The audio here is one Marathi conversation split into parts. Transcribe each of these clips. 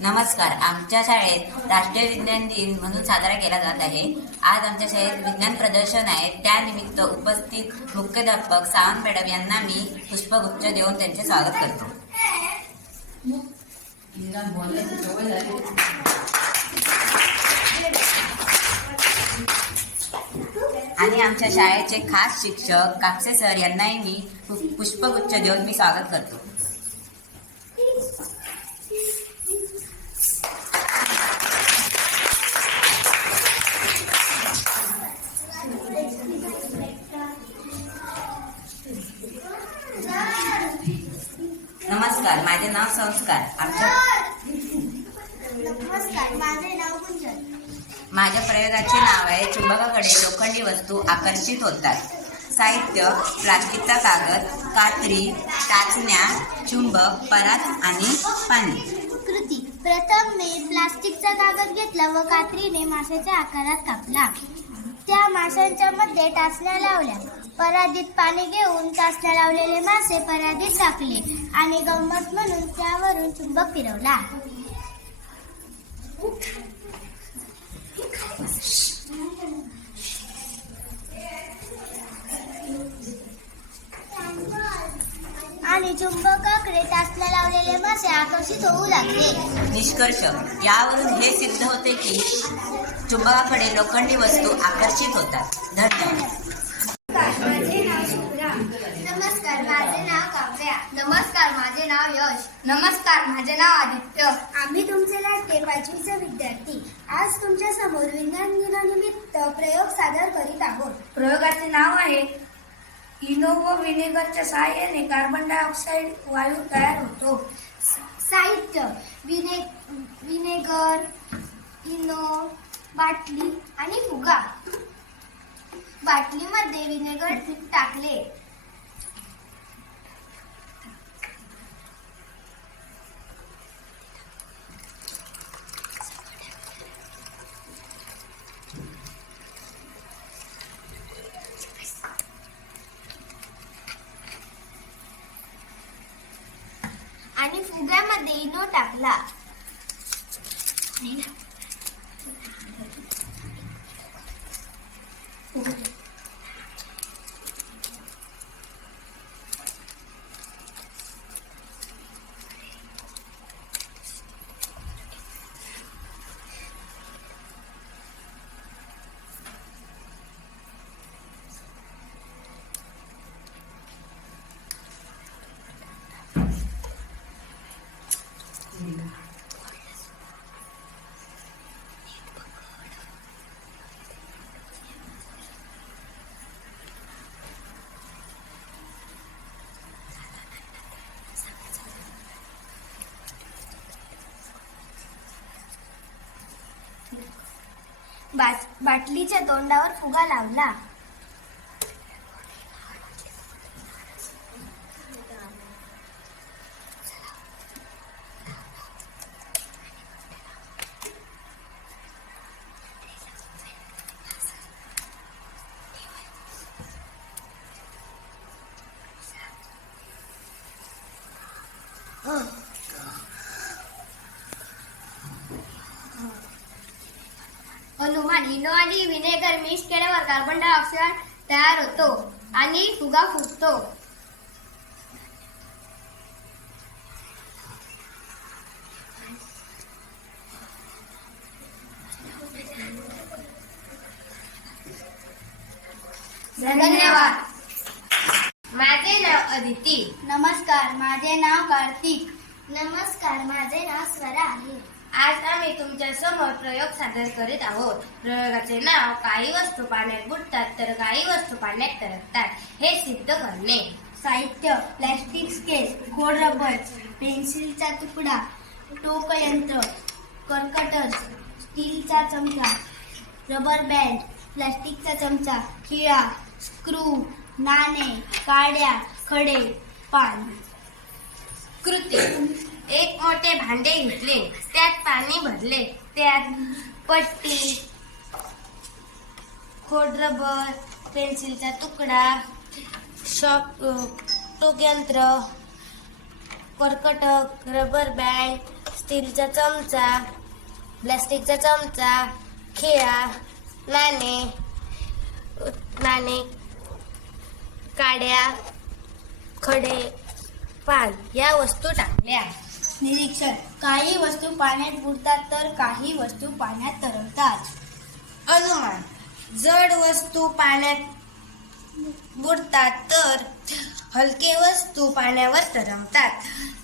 नमस्कार. आमच्या शाळेत राष्ट्रीय विज्ञान दिन म्हणून साजरा केला जात आहे. आज आमच्या शाळेत विज्ञान प्रदर्शन आहे. त्यानिमित्त उपस्थित मुख्याध्यापक सावंत मॅडम यांना मी पुष्पगुच्छ देऊन त्यांचे स्वागत करतो. आणि आमच्या शाळेचे खास शिक्षक कापसे सर यांनाही मी पुष्पगुच्छ देऊन मी स्वागत करतो. नमस्कार, माझे नाव संस्कार. नमस्कार, माझे नाव गुंजन. माझ्या प्रयोगाचे नाव आहे चुंबकाकडे लोखंडी वस्तू आकर्षित होतात. साहित्य: प्लास्टिकचा कागद, कात्री, टाचण्या, चुंबक, परात आणि पाणी. कृती: प्रथम मी प्लास्टिकचा कागद घेतला व कात्रीने माशाच्या आकारात कापला. त्या माशांच्या मध्ये टाचण्या लावल्या. परातीत पाणी घेऊन टाचण्या लावलेले मासे परातीत टाकले आणि गंमत म्हणून त्यावरून चुंबक फिरवला. आणि चुंबकाकडे टाचण्या लावलेले मासे आकर्षित होऊ लागले. निष्कर्ष: यावरून हे सिद्ध होते की चुंबकाकडे लोखंडी वस्तू आकर्षित होतात. धन्यवाद. माझे नाव शुभ्रा. नमस्कार, माझे नाव काव्या. नमस्कार, माझे नाव यश. नमस्कार, माझे नाव आदित्य. आम्ही तुमचे लाडके 5वीचे विद्यार्थी आज तुमच्या समोर विज्ञान दिनानिमित्त प्रयोग सादर करीत आहोत. प्रयोगाचे नाव आहे इनो व व्हिनेगरच्या सहाय्याने कार्बन डायऑक्साईड वायू तयार होतो. साहित्य: विनेगर, इनो, बाटली आणि फुगा. बाटलीमध्ये विनेगर टाकले. आणि फुग्यामध्ये इनो टाकला. बाटलीच्या तोंडावर फुगा लावला. अनुमान: इनो आणि व्हिनेगर मिक्स केल्यावर कार्बन डायऑक्साईड तयार होतो आणि फुगा फुटतो. धन्यवाद. माझे नाव अदिती. नमस्कार, माझे नाव कार्तिक. नमस्कार, माझे नाव स्वरा आहे. आज आम्ही तुमच्या समोर प्रयोग सादर करीत आहोत. प्रयोगाचे नाव काही वस्तू पाण्यात बुडतात तर काही वस्तू पाण्यात तरंगतात हे सिद्ध करणे. साहित्य: प्लॅस्टिक स्केल, गोड रबर, पेन्सिलचा तुकडा, टोक यंत्र, कर्कटस, स्टीलचा चमचा, रबर बँड, प्लास्टिकचा चमचा, खिळा, स्क्रू, नाणे, काड्या, खडे, पान. कृती: एक मोठे भांडे घेतले, त्यात पाणी भरले, त्यात पट्टी, खोडरबर, पेन्सिलचा तुकडा, वाहतूक यंत्र, कर्कटक, रबर बँड, स्टीलचा चमचा, प्लास्टिकचा चमचा, खिळा, नाणे, काड्या, खडे, पान या वस्तू टाकल्या. निरीक्षण. काही वस्तू पाण्यात बुडतात तर काही वस्तू पाण्यात तरंगतात. अनुमान. जड वस्तू पाण्यात बुडतात तर हलके वस्तू पाण्यावर तरंगतात.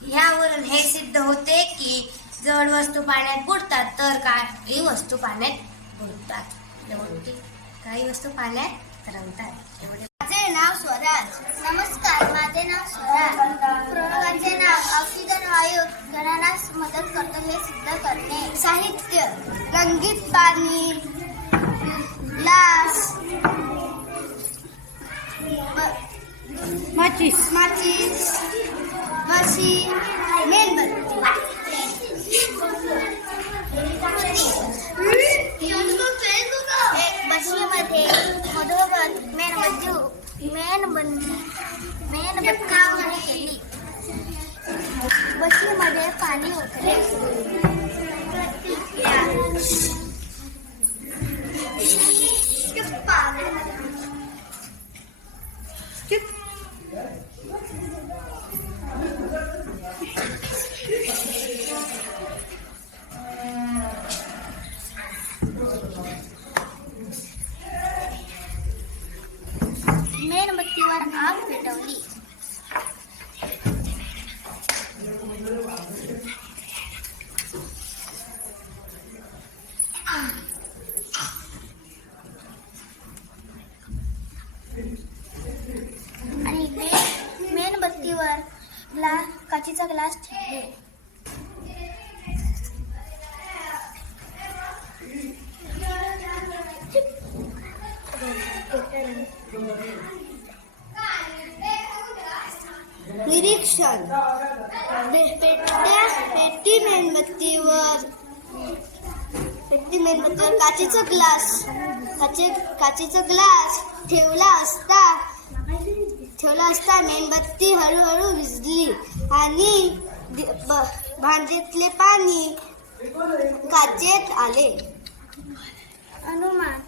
यावरून हे सिद्ध होते की जड वस्तू पाण्यात बुडतात तर काही वस्तू पाण्यात बुडतात. काही वस्तू पाण्यात तरंगतात. माझे नाव स्वराज. नमस्कार, माझे नाव स्वराज. प्रयोगाचे नाव ऑक्सिजन वायू जणांना मदत करतो हे सिद्ध करणे. साहित्य. रंगीत पाणी, ग्लास, माचीस, बशी, मेणबत्ती. एक बशीमध्ये मधोमध मेणबत्ती केली. बशीमध्ये पाणी ओतले. मेणबत्तीवर आग पेटवली. आणि मेणबत्तीवर काचेचा ग्लास ठेवले. निरीक्षण. पेटी मेणबत्तीवर काचेचा ग्लास ठेवला असता मेणबत्ती हळूहळू विझली आणि भांड्यातले पाणी काचेत आले. अनुमान.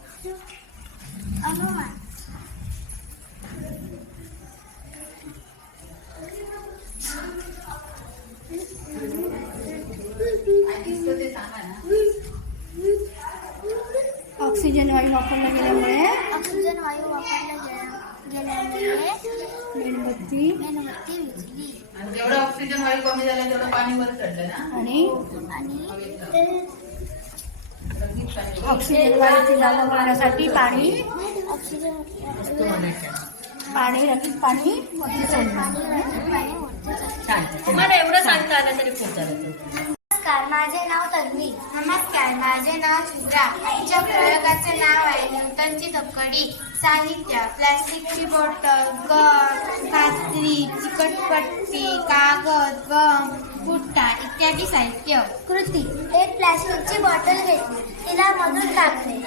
ऑक्सिजन वायू वापरला गेल्यामुळे मेणबत्ती विझली. जेवढं ऑक्सिजन वायू कमी झाला तेवढं पाणी वर चढलं ना. आणि आणि ऑक्सिजन वायूची जागा करण्यासाठी रंगीत पाणी वरती सोडलं. तुम्हाला एवढं सांगता आलं तरी खूप झालं. नमस्कार, माझे नाव तन्वी. नमस्कार, माझे नाव शुभ्रा. आमच्या प्रयोगाचे नाव आहे न्यूटनची तक्कडी. साहित्य. प्लास्टिकची बॉटल, गम, कात्री, चिकटपट्टी, कागद, गम, पुट्टा इत्यादी साहित्य. कृती. एक प्लास्टिकची बॉटल घेतली, तिला मधून टाकले.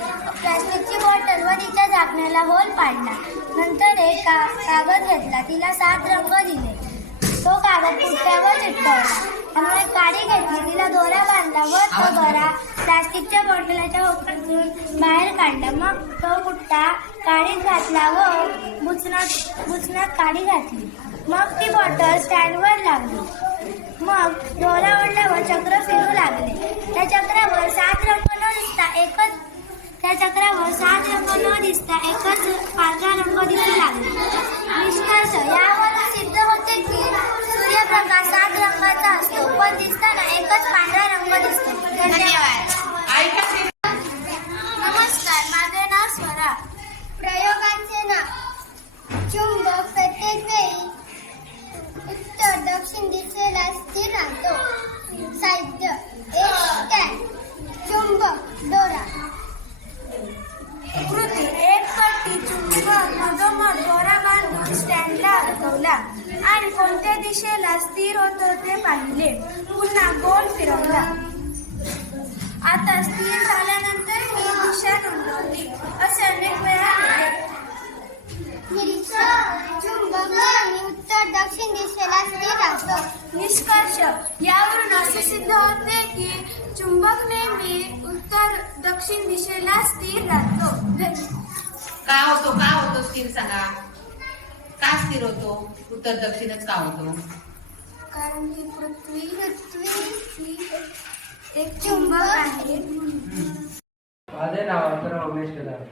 प्लास्टिकची बॉटल व तिच्या झाकण्याला होल पाडला. नंतर एक कागद घेतला, तिला 7 रंग दिले. तो कागद पुट्ट्यावर चिटकवला. त्यामुळे काडी घेतली, तिला दोरा बांधला व तो दोरा प्लास्टिकच्या बॉटलाच्या होकातून बाहेर काढला. मग तो पुट्टा काडीत घातला व बुचनात काडी घातली. मग ती बॉटल स्टँडवर लागली. मग दोरा ओढल्यावर चक्र फिरू लागले. त्या चक्रावर 7 रंग न दिसता एकच पांढरा रंग दिसू लागला. निष्कर्ष. यावरून सिद्ध होते की सूर्यप्रकाश 7 रंगाचा असतो पण दिसताना एकच पांढरा रंग दिसतो. धन्यवाद. नमस्कार, माझे नाव स्वरा. प्रयोगांचे नाव. चुंबक प्रत्येक वेळी उत्तर दक्षिण दिशेला स्थिर राहतो. साहित्य. एक स्टँड, चुंबक, दोरा. कृती. एक पट्टी चुंबक मधोमध दोरा बांधून स्टँडला अडकवला आणि कोणत्या दिशेला स्थिर होतो ते पाहिले. पुन्हा गोल फिरवला. आता स्थिर झाल्यानंतर ही दिशा नोंदवली. असे अनेक वेळा केले. निरीक्षक चुंबक नेहमी उत्तर दक्षिण दिशेला स्थिर राहतो. निष्कर्ष यावरून असे सिद्ध होते की चुंबक नेहमी उत्तर दक्षिण दिशेला स्थिर राहतो. का होतो स्थिर सांगा. का स्थिर होतो? उत्तर दक्षिणच का होतो? कारण की पृथ्वी ही एक चुंबक आहे. माझे नाव अकरा उमेश कदम.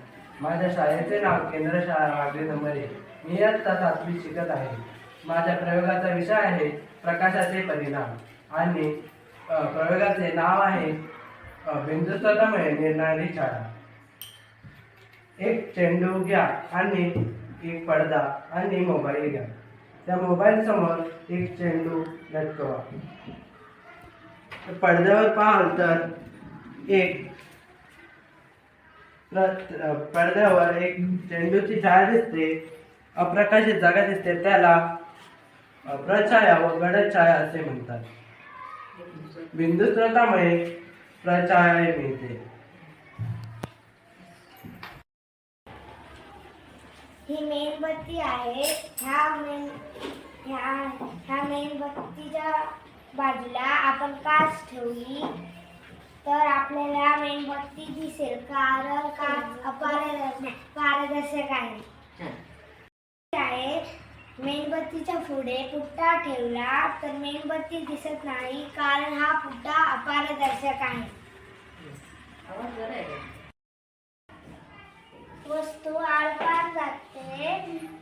माझ्या शाळेचे नाव केंद्र शाळा वागले नंबर 1. मी इयत्ता 7वी शिकत आहे. माझ्या प्रयोगाचा विषय आहे प्रकाशाचे परिणाम आणि प्रयोगाचे नाव आहे बिंदुस्वतःमुळे निर्णारी छाया. एक चेंडू घ्या आणि एक पडदा आणि मोबाईल घ्या. त्या मोबाईल समोर एक चेंडू लटकवा. पडद्यावर पाहाल तर पडद्यावर एक चेंडूची छाया दिसते. अप्रकाशित जागा दिसते, त्याला प्रछाया व गडद छाया असे म्हणतात. बिंदू स्रोतामुळे प्रछाया मिळते. ही मेणबत्ती आहे. ह्या मेणबत्तीच्या बाजूला आपण काच ठेवली तर आपल्याला मेणबत्ती दिसेल, कारण काच पारदर्शक आहे. मेणबत्तीच्या पुढे पुट्टा ठेवला तर मेणबत्ती दिसत नाही, कारण हा पुट्टा अपारदर्शक आहे. वस्तू आरपार जाते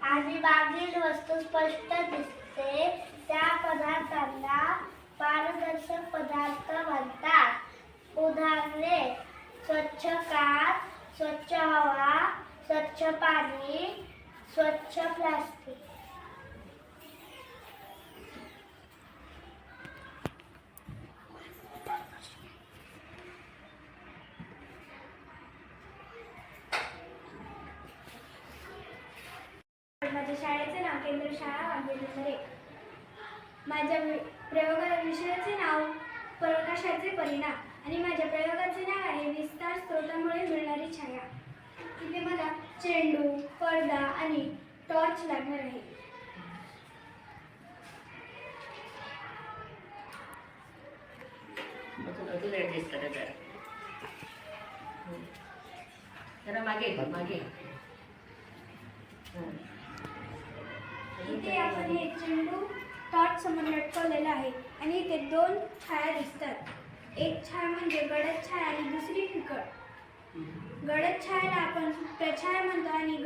आणि मागील वस्तू स्पष्ट दिसते. त्या पदार्थांना पारदर्शक पदार्थ म्हणतात. उदाहरणे: स्वच्छ काच, स्वच्छ हवा, स्वच्छ पाणी, स्वच्छ प्लास्टिक. माझ्या शाळेचे नाव केंद्र शाळा वागले नंबर 1. माझ्या प्रयोगा विषयाचे नाव प्रकाशाचे परिणाम आणि माझ्या प्रयोगाचे नाव आहे विस्तार स्रोतामुळे मिळणारी छाया. इथे मला चेंडू, पडदा आणि टॉर्च लागणार आहे. मागे इथे आपण हे चेंडू टॉर्च समोर लटकवलेला आहे आणि इथे 2 छाया दिसतात. एक छाया म्हणजे गडद छाया आणि दुसरी फिकट. गडद छायाला आपण प्रछाया म्हणतो आणि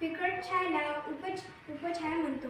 फिकट छायाला उपछाया म्हणतो.